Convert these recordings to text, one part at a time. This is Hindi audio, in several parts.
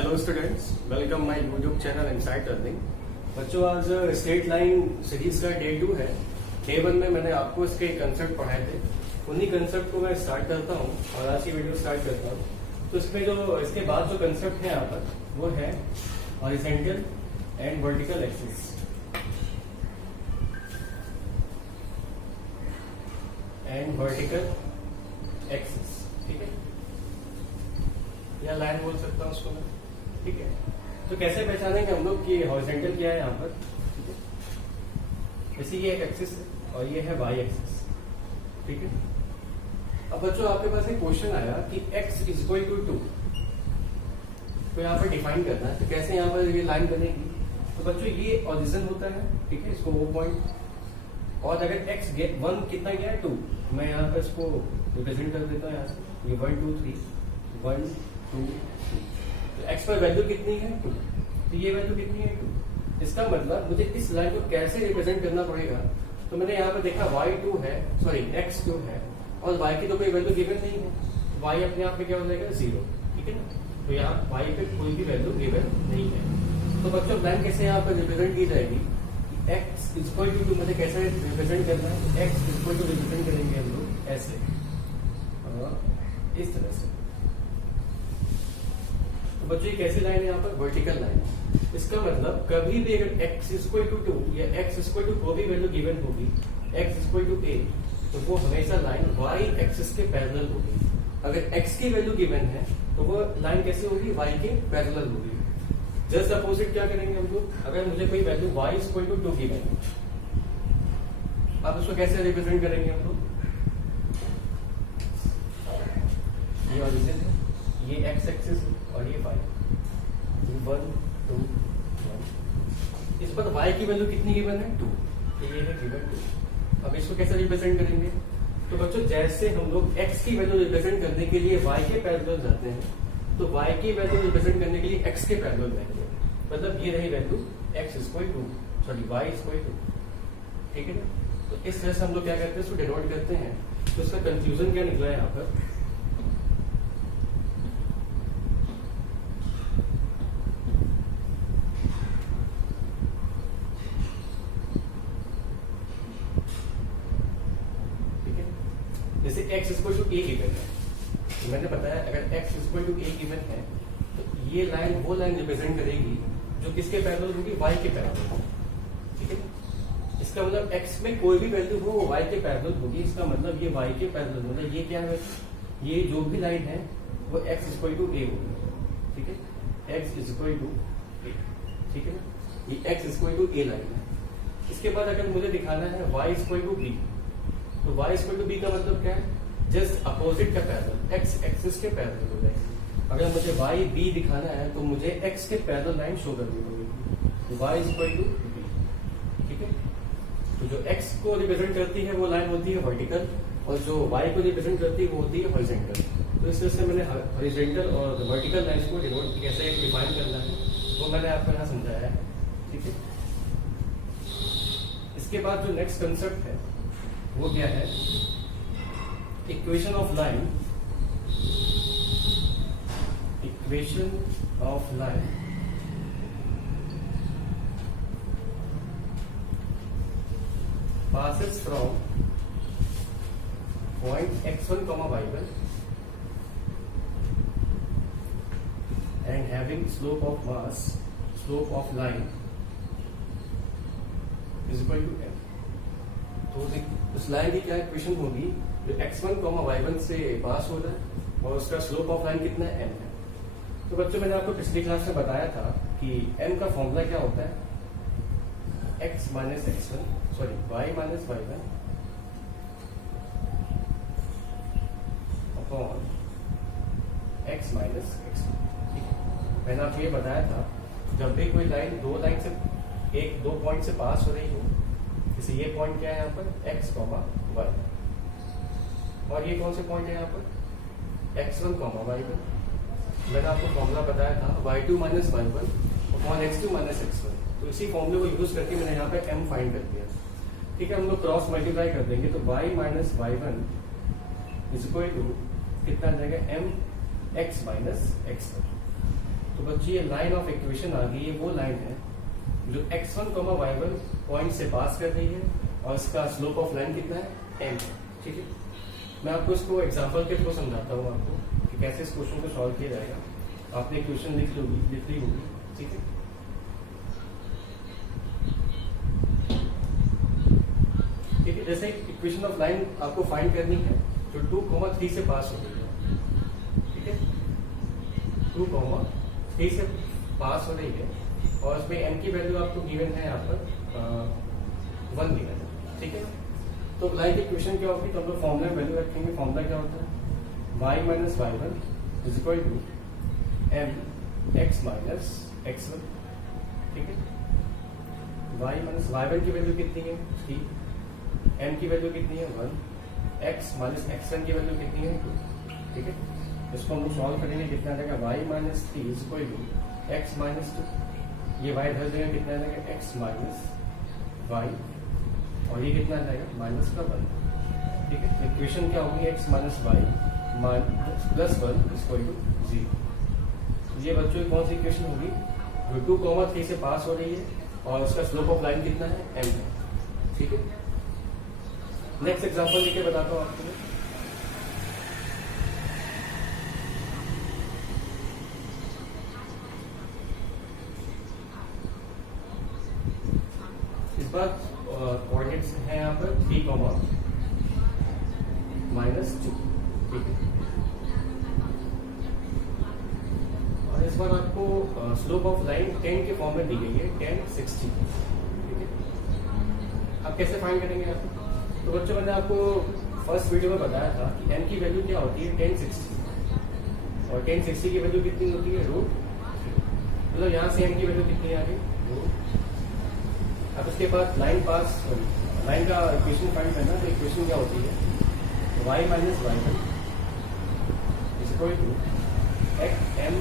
Hello students, welcome my YouTube channel inside learning. बच्चों, आज स्ट्रेट लाइन सीरीज का डे 2 है। डे 1 में मैंने आपको इसके कंसेप्ट पढ़ाए थे, उन्हीं कंसेप्ट को मैं स्टार्ट करता हूँ और आज की वीडियो स्टार्ट करता हूँ। तो इसमें जो इसके बाद जो कंसेप्ट है यहाँ पर वो है horizontal and vertical axis. And vertical axis, ठीक है, या लाइन बोल सकता हूँ उसको मैं, ठीक है। तो कैसे पहचानेंगे हम लोग कि हॉरिजॉन्टल क्या है यहाँ पर, ठीक है। जैसे ये एक एक्सिस है और ये है वाई एक्सिस, ठीक है। अब बच्चों आपके पास एक क्वेश्चन आया कि x इज इक्वल टू 2, तो यहाँ पर डिफाइन करना है। तो कैसे यहाँ पर ये लाइन बनेगी? तो बच्चों ये ओरिजिन होता है, ठीक है, इसको वो पॉइंट, और अगर x 1 कितना गया है 2, मैं यहाँ पर इसको रिप्रेजेंट कर देता हूँ यहाँ से, ये 1 2 3 1 2 3। तो x पर वैल्यू कितनी है 2, तो ये वैल्यू कितनी है 2। इसका मतलब मुझे इस लाइन को कैसे रिप्रेजेंट करना पड़ेगा? तो मैंने यहाँ पर देखा y2 है, सॉरी x2 है, और y की तो कोई वैल्यू गिवन नहीं है, y अपने आप में क्या हो जाएगा 0, ठीक है ना। तो यहाँ y पे कोई भी वैल्यू गिवन नहीं है। तो बच्चों लाइन कैसे यहाँ पर रिप्रेजेंट की जाएगी? x इक्वल टू 2 मुझे कैसे रिप्रेजेंट करना है? x इक्वल टू रिप्रेजेंट करेंगे हम लोग ऐसे, इस तरह से। तो बच्चों ये कैसी लाइन है यहाँ पर? Vertical line. इसका मतलब कभी भी अगर x इक्वल टू 2 या x इक्वल टू कोई भी वैल्यू गिवन होगी, x इक्वल टू a, तो वो हमेशा लाइन y एक्सिस के पैरेलल होगी। अगर x की वैल्यू गिवन है तो वो लाइन कैसे होगी? y के पैरेलल होगी। जस्ट अपोजिट क्या करेंगे हम लोग? अगर मुझे कोई value y equal to 2 given है, अब उसको कैसे रिप्रेजेंट करेंगे हम लोग? ये ओरिजिन है, ये x एक्सिस और ये y, 1 2 1। इस पर y की वैल्यू कितनी गिवन है? 2, तो ये है गिवन 2। अब इसको कैसे रिप्रेजेंट करेंगे? तो बच्चों जैसे हम लोग x की वैल्यू रिप्रेजेंट करने के लिए y के पैरेलल जाते हैं, तो y की वैल्यू रिप्रेजेंट करने के लिए x के पैरेलल जाएंगे। मतलब ये रही value x equal to, sorry y equal to, ठीक है ना। तो इस तरह से हम लोग क्या करते हैं, इसको डिनोट करते हैं। तो इसका कंफ्यूजन क्या निकला है यहाँ पर? जैसे x equal to a given है, तो मैंने बताया अगर x equal to a given है तो ये लाइन वो लाइन रिप्रेजेंट करेगी जो किसके पैरेलल होगी? y के पैरेलल, ठीक है। इसका मतलब x में कोई भी वैल्यू हो वो y के पैरेलल होगी। इसका मतलब ये y के पैरेलल, मतलब ये क्या है? ये जो भी लाइन है वो x इक्वल टू a होगी, ठीक है, x इक्वल टू a, ठीक है ना। ये x equal to a line है। इसके बाद अगर मुझे दिखाना है y इक्वल टू b, तो y इक्वल टू b का मतलब क्या है? जस्ट अपोजिट का पैरेलल, x एक्सिस के पैरेलल हो जाएगी। अगर मुझे y b दिखाना है तो मुझे x के पैरेलल लाइन शो करनी पड़ेगी, y इक्वल टू b, ठीक है। तो जो x को रिप्रेजेंट करती है वो लाइन होती है वर्टिकल, और जो y को रिप्रेजेंट करती है वो होती है हॉरिजॉन्टल। तो इस तरह से मैंने हॉरिजॉन्टल और वर्टिकल लाइंस को डिनोट कैसे डिफाइन करना है वो मैंने आपको यहाँ समझाया है, ठीक है। इसके बाद जो नेक्स्ट कंसेप्ट है वो क्या है? Equation of line. Equation of line passes from point x1 comma y1 and having slope of mass, slope of line is equal to m। तो उस लाइन की क्या इक्वेशन होगी? जो x1 y1 से पास हो रहा है और उसका स्लोप ऑफ लाइन कितना है? m है। तो बच्चों मैंने आपको पिछली क्लास में बताया था कि m का फॉर्मूला क्या होता है? x minus x1, sorry y minus y1 upon x minus x2, ठीक है। मैंने आपको ये बताया था जब भी कोई लाइन दो पॉइंट से पास हो रही हो, जैसे ये पॉइंट क्या है यहाँ पर? x, y, और ये कौन से पॉइंट है यहाँ पर? x1, y1। मैंने आपको फॉर्मूला बताया था y2 minus y1 upon x2 minus x1। तो इसी फॉर्मूले को यूज करके मैंने यहाँ पे m फाइंड कर दिया, ठीक है। हम लोग क्रॉस मल्टीप्लाई कर देंगे तो y minus y1 is equal to कितना आ जाएगा? m x minus x1। तो बच्चे ये लाइन ऑफ इक्वेशन आ गई, ये वो लाइन है जो x1, y1 पॉइंट से पास कर रही है और इसका स्लोप ऑफ लाइन कितना है, m है। ठीक है, मैं आपको इसको एग्जांपल के थ्रू समझाता हूँ आपको कि कैसे इस क्वेश्चन को सॉल्व किया जाएगा। आपने इक्वेशन लिख ली होगी। ठीक है, ठीक है, जैसे इक्वेशन ऑफ लाइन आपको फाइंड करनी है जो 2, 3 से पास हो रही है। ठीक है, 2, 3 से पास हो रही है और इसमें m की वैल्यू आपको गिवन है यहाँ पर 1 गिवन है। ठीक है, तो लाइन की इक्वेशन क्या होगी, तो हम लोग फॉर्मूला में वैल्यू रखेंगे। फॉर्मूला क्या होता है, y minus y1 is equal to m x minus x1। ठीक है, y माइनस y1 की वैल्यू कितनी है 3, m की वैल्यू कितनी है 1, x माइनस x1 की वैल्यू कितनी है 2। ठीक है, इसको हम लोग सॉल्व करेंगे, कितना आ जाएगा y minus 3 is equal to x minus 2। ये y धर देंगे, कितना आ जाएगा x माइनस y और ये कितना आ जाएगा माइनस का 1। ठीक है, इक्वेशन क्या होगी, x minus y plus 1 equal to 0। ये बच्चों की कौन सी इक्वेशन होगी, जो 2, 3 से पास हो रही है और उसका स्लोप ऑफ लाइन कितना है, m है। ठीक है, नेक्स्ट एग्जांपल लेके बताता हूँ आपको। इस बार कोऑर्डिनेट्स है यहाँ पर 3, माइनस 2। ठीक है, और इस बार आपको स्लोप ऑफ लाइन 10 के फॉर्म में दी गई है, 10, 60। ठीक है, आप कैसे फाइंड करेंगे आप, तो बच्चों मैंने आपको फर्स्ट वीडियो में बताया था कि m की वैल्यू क्या होती है 1060 और 1060 की वैल्यू कितनी होती है रूट। मतलब यहाँ से m की वैल्यू कितनी आ गई रूट। अब उसके बाद लाइन का इक्वेशन फाइंड करना, तो इक्वेशन क्या होती है y minus y1 is equal to m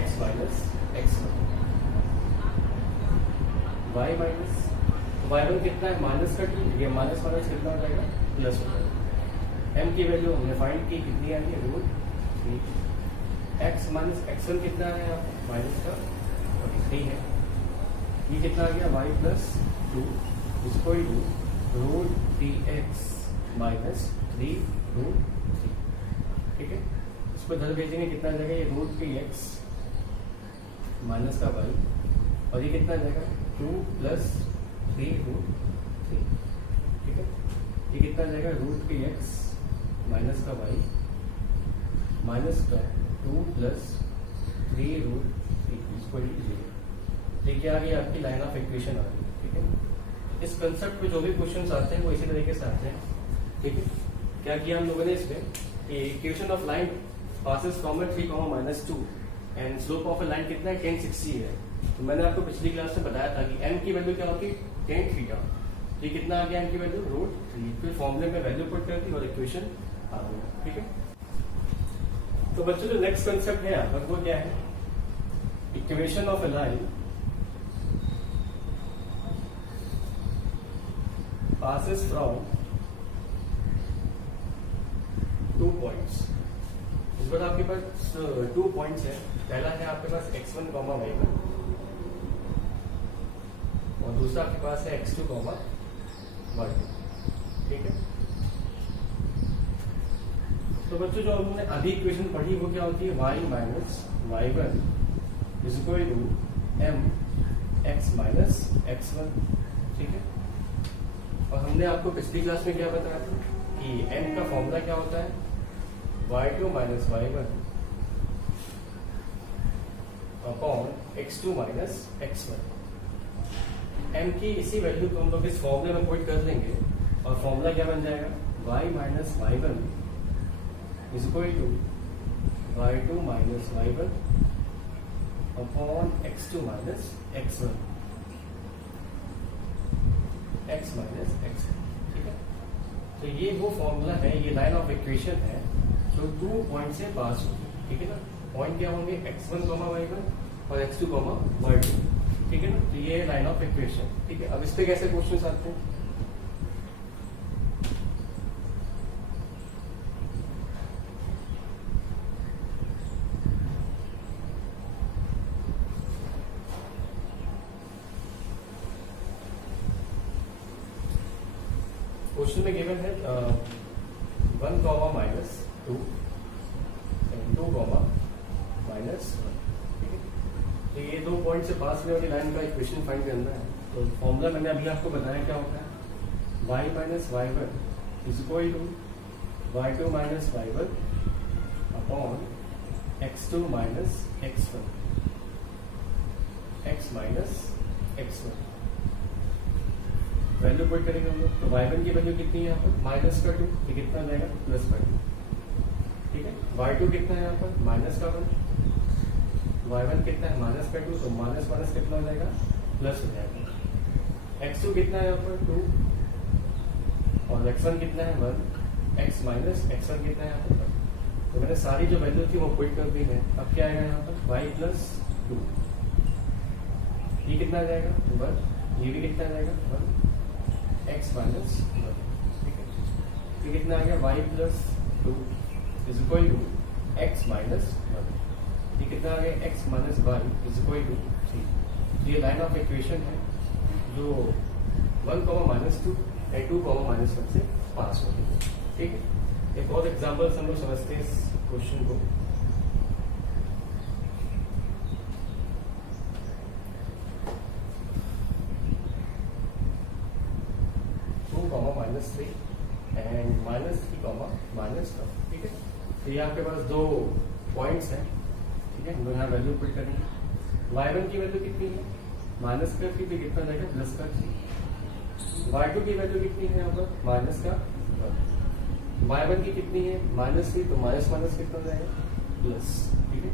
x minus x1। y minus y1 कितना है माइनस का 2, ये माइनस माइनस कितना हो जाएगा प्लस हो जाएगा। m की वैल्यू हमने फाइंड की, कितनी आ गई रूट 3। x माइनस x1 कितना है यहाँ पर माइनस का 3 है। ये कितना आ गया y plus 2 equal to root 3x minus 3 root 3। ठीक है, इसको इधर भेजेंगे, कितना आ जाएगा ये रूट 3x माइनस का y और ये कितना आ जाएगा 2 प्लस 3 रूट 3। ठीक है, ये कितना आ जाएगा रूट 3x माइनस का y माइनस का 2 प्लस 3 रूट 3 इक्वल टू 0। देखिए आ गई आपकी लाइन ऑफ इक्वेशन आ गई। ठीक है, इस कंसेप्ट पे जो भी क्वेश्चंस आते हैं वो इसी तरीके से आते हैं। ठीक है, क्या किया हम लोगों ने इसमें, equation of line passes from 3, minus 2 and slope of a line कितना है 1060 है। तो मैंने आपको पिछली क्लास में बताया था कि m की वैल्यू क्या होती है 10 थीटा। ये कितना आ गया m की वैल्यू रूट 3, फिर फॉर्मूले में वैल्यू पुट कर दी और इक्वेशन आ गई। ठीक है, तो बच्चों जो नेक्स्ट कंसेप्ट है यहाँ पर वो क्या है, equation of a line passes from 2 points। इस बार आपके पास 2 पॉइंट्स है। पहला है आपके पास x1, y1 और दूसरा आपके पास है x2, y2। ठीक है, तो बच्चों जो हमने अभी इक्वेशन पढ़ी वो क्या होती है y minus y1 is equal to m x minus x1। ठीक है, और हमने आपको पिछली क्लास में क्या बताया था कि m का फॉर्मूला क्या होता है y2 minus y1 upon x2 minus x1। m की इसी वैल्यू को हम लोग इस फॉर्मूले में पुट कर देंगे और फॉर्मूला क्या बन जाएगा y minus y1 is equal to y2 minus y1 upon x2 minus x1 x minus x। ठीक है, तो ये वो फॉर्मूला है, ये लाइन ऑफ इक्वेशन है जो 2 पॉइंट से पास होगी। ठीक है ना, पॉइंट क्या होंगे x1, y1 और x2, y2। ठीक है ना, तो ये लाइन ऑफ इक्वेशन। ठीक है, अब इस पे कैसे क्वेश्चंस आते हैं, क्वेश्चन में गिवन है 1 comma minus 2 and 2 comma minus 1, ठीक है। तो ये 2 पॉइंट से पास होने वाली लाइन का इक्वेशन फाइंड करना है। तो फॉर्मूला मैंने अभी आपको बताया क्या होता है, y minus y1 is equal to y2 minus y1 upon x2 minus x1 x minus x1। Value put करेंगे हम लोग। तो y1 की वैल्यू कितनी है यहाँ पर, माइनस का 2, ये कितना जाएगा, प्लस का 2, ठीक है। y2 कितना है यहाँ पर, माइनस का 1, y1 कितना है, माइनस का 2, तो माइनस माइनस कितना हो जाएगा, प्लस हो जाएगा। x2 कितना है यहाँ पर 2, और x1 कितना है 1, x माइनस x1 कितना है यहाँ पर 1। तो मैंने सारी जो वैल्यू थी वो पुट कर दी है। अब क्या आएगा यहाँ पर, y प्लस 2, ये कितना आ जाएगा 1, ये भी कितना आ जाएगा 1, x माइनस 1, ठीक है। ये कितना आ गया, y plus 2 is equal to x minus 1, ये कितना आ गया, x minus y is equal to 3। ये लाइन ऑफ इक्वेशन है जो 1 comma minus 2 and 2 comma minus 1 से पास होती है, ठीक है। एक और एग्जाम्पल हम लोग समझते हैं इस क्वेश्चन को। -3 एंड -3 कॉमा -1, ठीक है। तो ये आपके पास 2 पॉइंट्स हैं, ठीक है। हम लोग यहाँ वैल्यू पुट करेंगे। y1 की वैल्यू कितनी है, माइनस का 3, तो कितना जाएगा, प्लस का 3। y2 की वैल्यू कितनी है यहाँ पर, माइनस का 1। y1 की कितनी है, -3, तो माइनस माइनस कितना जाएगा, प्लस, ठीक है।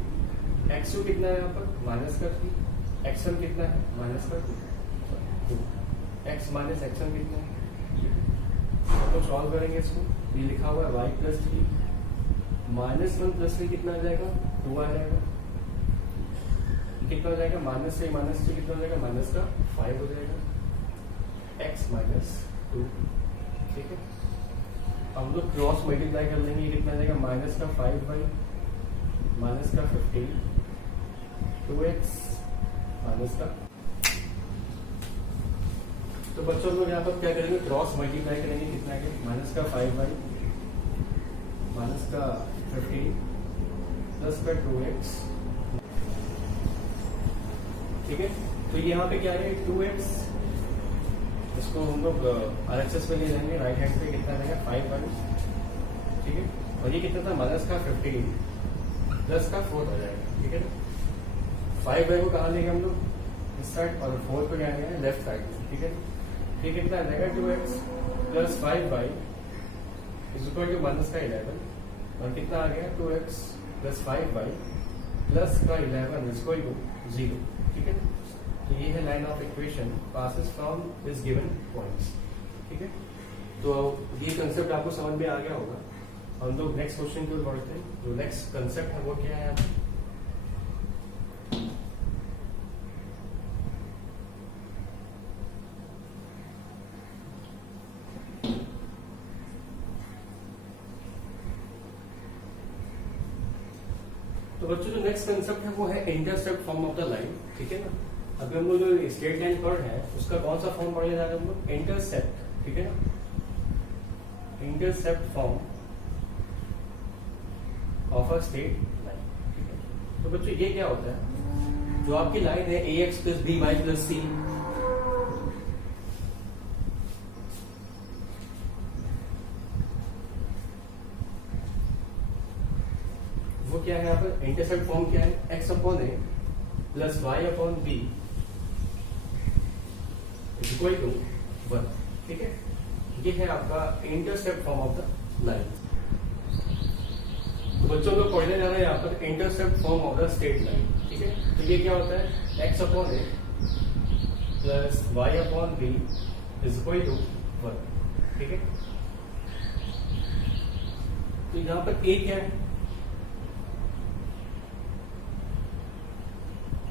x2 कितना है यहाँ पर, माइनस का 3, x1 कितना है, माइनस का 2, x माइनस x1 कितना है। तो सॉल्व करेंगे इसको। ये लिखा हुआ है y प्लस 3 -1 प्लस 3 कितना आ जाएगा, 2 आ जाएगा। कितना हो जाएगा, माइनस से माइनस 2 कितना हो जाएगा, माइनस का 5 हो जाएगा, x माइनस 2, ठीक है। हम लोग क्रॉस मल्टीप्लाई कर लेंगे, कितना आ जाएगा, माइनस का 5 बाई माइनस का 15, 2x माइनस का। तो बच्चों लोग यहाँ पर क्या करेंगे, क्रॉस मल्टीप्लाई करेंगे, कितना है, माइनस का 5 बाई माइनस का 15 प्लस का 2x, ठीक है। तो यहाँ पे क्या है, 2x, इसको हम लोग RHS में ले जाएंगे, राइट हैंड पे कितना रहेगा 5 बाई, ठीक है। और ये कितना था, माइनस का 15 प्लस का 4 आ जाएगा, ठीक है। 5 बाई को कहाँ लेंगे हम लोग, इस साइड, और 4 पे जाएंगे लेफ्ट साइड, ठीक है। ये कितना आएगा, 2x plus 5 y is equal to minus का 11, और कितना आ गया, 2x प्लस 5 बाई प्लस का 11 इज इक्वल टू 0, ठीक है। तो ये है line of equation passes from this given points, ठीक है। तो ये कंसेप्ट आपको समझ में आ गया होगा। हम लोग नेक्स्ट क्वेश्चन की ओर बढ़ते हैं। जो नेक्स्ट कंसेप्ट है वो क्या है, तो बच्चों जो नेक्स्ट कंसेप्ट है वो है intercept form of the line, ठीक है ना। अभी हम लोग जो स्ट्रेट लाइन पढ़ रहे हैं उसका कौन सा फॉर्म पढ़ने जा रहे हैं हम लोग, इंटरसेप्ट, ठीक है ना। Intercept form of a straight line, ठीक है। तो बच्चों ये क्या होता है, जो आपकी लाइन है ax plus b y plus c, वो क्या है यहाँ पर, इंटरसेप्ट फॉर्म क्या है, x upon a plus y upon b is equal to 1, ठीक है। ये है आपका intercept form of the line. तो बच्चों लोग पढ़ने जा रहे हैं यहाँ पर intercept form of the straight line, ठीक है। तो ये क्या होता है, x upon a plus y upon b is equal to 1, ठीक है। तो यहाँ पर a क्या है,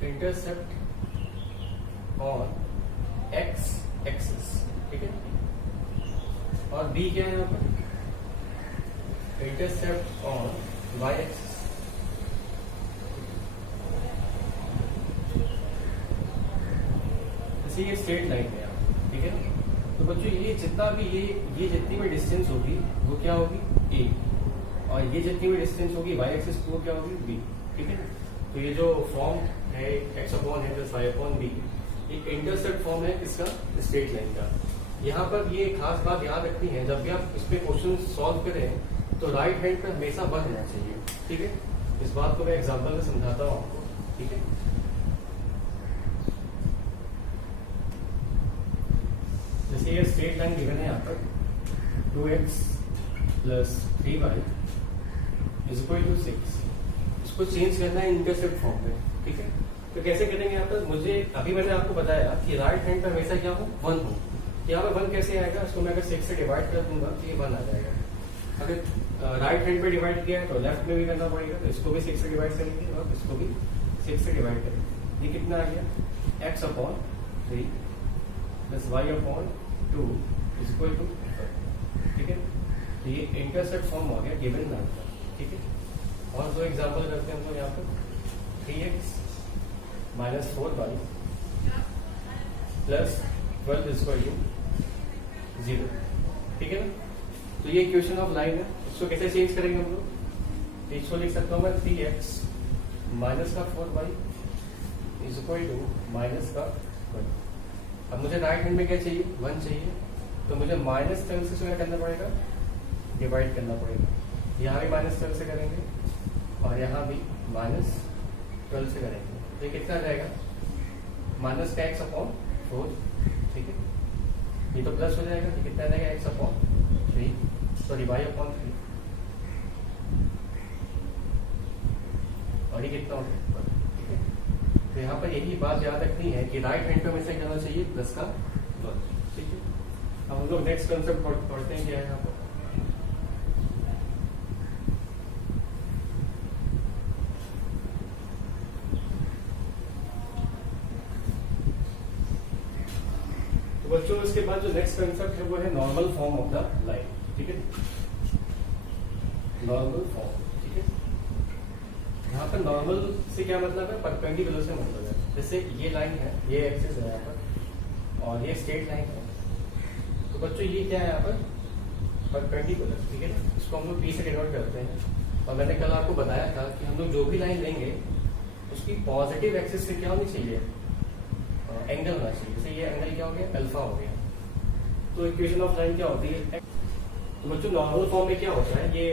इंटरसेप्ट ऑन x एक्सिस, ठीक है। और b क्या है यहाँ पर, इंटरसेप्ट ऑन y एक्सिस। जैसे ये स्ट्रेट लाइन है, ठीक है। तो बच्चों ये जितना भी ये जितनी भी डिस्टेंस होगी वो क्या होगी ए, और ये जितनी भी डिस्टेंस होगी वाई एक्सिस वो क्या होगी बी, ठीक है। तो ये जो फॉर्म है एक्स अपॉन है प्लस वाई अपॉन बी, एक इंटरसेप्ट फॉर्म है इसका स्ट्रेट लाइन का। यहाँ पर ये खास बात याद रखनी है, जब भी आप इस पे क्वेश्चन सॉल्व करें तो राइट हैंड पे हमेशा वन होना चाहिए, ठीक है। इस बात को मैं एग्जांपल में समझाता हूँ आपको, ठीक है। जैसे ये स्ट्रेट लाइन गिवन है यहाँ पर 2x plus 3y is equal to 6, इसको चेंज करना है इंटरसेप्ट फॉर्म में, ठीक है। तो कैसे करेंगे यहाँ पर, मुझे अभी मैंने आपको बताया कि राइट हैंड पर हमेशा क्या हो वन हो। यहाँ पर वन कैसे आएगा, इसको मैं अगर 6 से डिवाइड कर दूंगा तो ये 1 आ जाएगा। अगर राइट हैंड पे डिवाइड किया है तो लेफ्ट में भी करना पड़ेगा, तो इसको भी 6 से डिवाइड करेंगे और इसको भी 6 से डिवाइड करेंगे। ये कितना आ गया x upon 3 plus y upon 2 is equal to, ठीक है। तो ये इंटरसेप्ट फॉर्म हो गया गिवन लाइन का, ठीक है। और दो एग्जाम्पल करते हैं हम लोग यहाँ पर 3x minus 4y plus 12 is equal to 0, ठीक है ना। तो ये इक्वेशन ऑफ लाइन है, इसको कैसे चेंज करेंगे हम लोग, इसको लिख सकता हूँ मैं 3x माइनस का 4y is equal to minus का 12। अब मुझे राइट हैंड में क्या चाहिए, 1 चाहिए, तो मुझे माइनस 12 से क्या करना पड़ेगा, डिवाइड करना पड़ेगा। यहाँ भी माइनस 12 से करेंगे और यहाँ भी माइनस 12 से करेंगे, तो ये कितना जाएगा माइनस का x अपॉन 4, ठीक है। ये तो प्लस हो जाएगा, तो कितना जाएगा x upon 3, sorry y upon 3, और ये कितना होगा, ठीक है। तो यहाँ पर यही बात याद रखनी है कि राइट हैंड पे हमेशा करना चाहिए प्लस का 1, ठीक है। अब हम लोग नेक्स्ट कंसेप्ट पढ़ते हैं क्या है यहाँ पर। बच्चों इसके बाद जो नेक्स्ट कंसेप्ट है वो है normal form of the line, ठीक है। नॉर्मल फॉर्म, ठीक है। यहाँ पर नॉर्मल से क्या मतलब है, परपेंडिकुलर से मतलब है। जैसे ये लाइन है, ये एक्सिस है यहाँ पर, और ये स्ट्रेट लाइन है, तो बच्चों ये क्या है यहाँ पर परपेंडिकुलर, ठीक है ना। इसको हम लोग P से डिनोट करते हैं। और मैंने कल आपको बताया था कि हम लोग जो भी लाइन लेंगे उसकी पॉजिटिव एक्सिस से क्या होनी चाहिए, एंगल होना चाहिए। जैसे ये एंगल क्या हो गया, अल्फा हो गया। तो इक्वेशन ऑफ लाइन क्या होती है, तो बच्चों नॉर्मल फॉर्म में क्या होता है, ये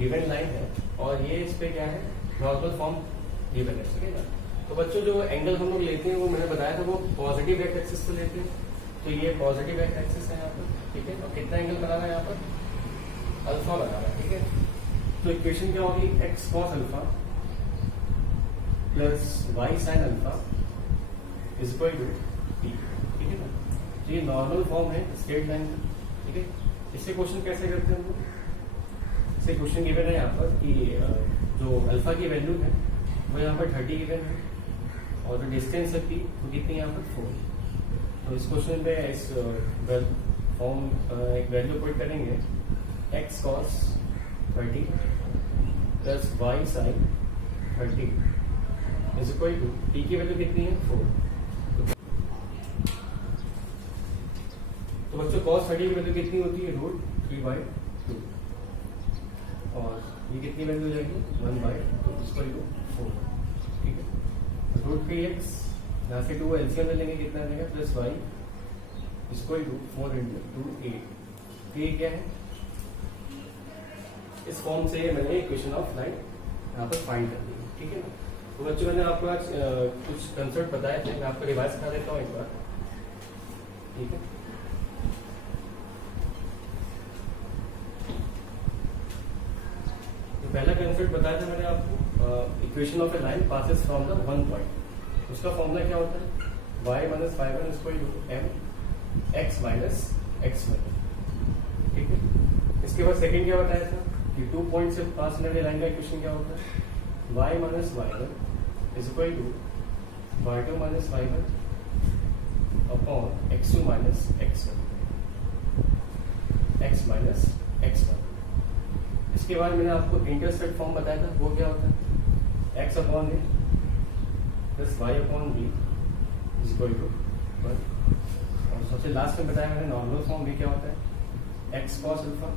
गिवन लाइन है और ये इस पे क्या है नॉर्मल फॉर्म गिवन है, ठीक है ना। तो बच्चों जो एंगल हम लोग लेते हैं वो मैंने बताया था वो पॉजिटिव एक्स एक्सिस से लेते हैं, तो ये पॉजिटिव एक्स एक्सिस है यहाँ पर, ठीक है। और कितना एंगल बनाना है यहाँ पर, अल्फा बनाना है, ठीक है। तो इक्वेशन क्या होगी, x cos alpha plus y sin alpha is equal to t, ठीक है ना। तो ये नॉर्मल फॉर्म है स्ट्रेट लाइन का, ठीक है। इससे क्वेश्चन कैसे करते हैं हम लोग, इससे क्वेश्चन गिवन है यहाँ पर कि जो अल्फा की वैल्यू है वो यहाँ पर 30 गिवन है और जो डिस्टेंस है पी वो कितनी यहाँ पर 4। तो इस क्वेश्चन में इस फॉर्म एक वैल्यू पुट करेंगे x cos 30 plus y sin 30 is equal to t की वैल्यू कितनी है 4। तो बच्चों cos 30 की वैल्यू कितनी होती है, √3/2, और ये कितनी वैल्यू हो जाएगी 1/2 इक्वल टू 4, ठीक है। √3x यहाँ से 2 एलसीएम में लेंगे, कितना देगा प्लस y इक्वल टू 4 × 2 8। ये क्या है, इस फॉर्म से मैंने इक्वेशन ऑफ लाइन यहाँ पर फाइंड कर दी, ठीक है ना। तो बच्चों मैंने आपको आज कुछ कंसेप्ट बताए थे, मैं आपको रिवाइज करा देता हूँ एक बार, ठीक है। पहला कंसेप्ट बताया था मैंने आपको, equation of a line passes from the one point. उसका फॉर्मूला क्या होता है, y minus 5 equal to m x minus x1, ठीक है। इसके बाद सेकंड क्या बताया था कि 2 पॉइंट से पास होने वाली लाइन का इक्वेशन क्या होता है, y minus y1 is equal to y2 minus y1 upon x2 minus x1, x minus x1। इसके बाद मैंने आपको इंटरसेप्ट फॉर्म बताया था, वो क्या होता है x upon a plus y upon b is equal to 1, और सबसे लास्ट में बताया मैंने नॉर्मल फॉर्म भी क्या होता है, x cos alpha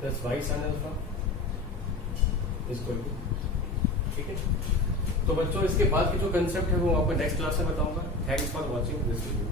plus y sin alpha equal to, ठीक है। तो बच्चों इसके बाद की जो कंसेप्ट है वो आपको नेक्स्ट क्लास में बताऊंगा। Thanks for watching this video.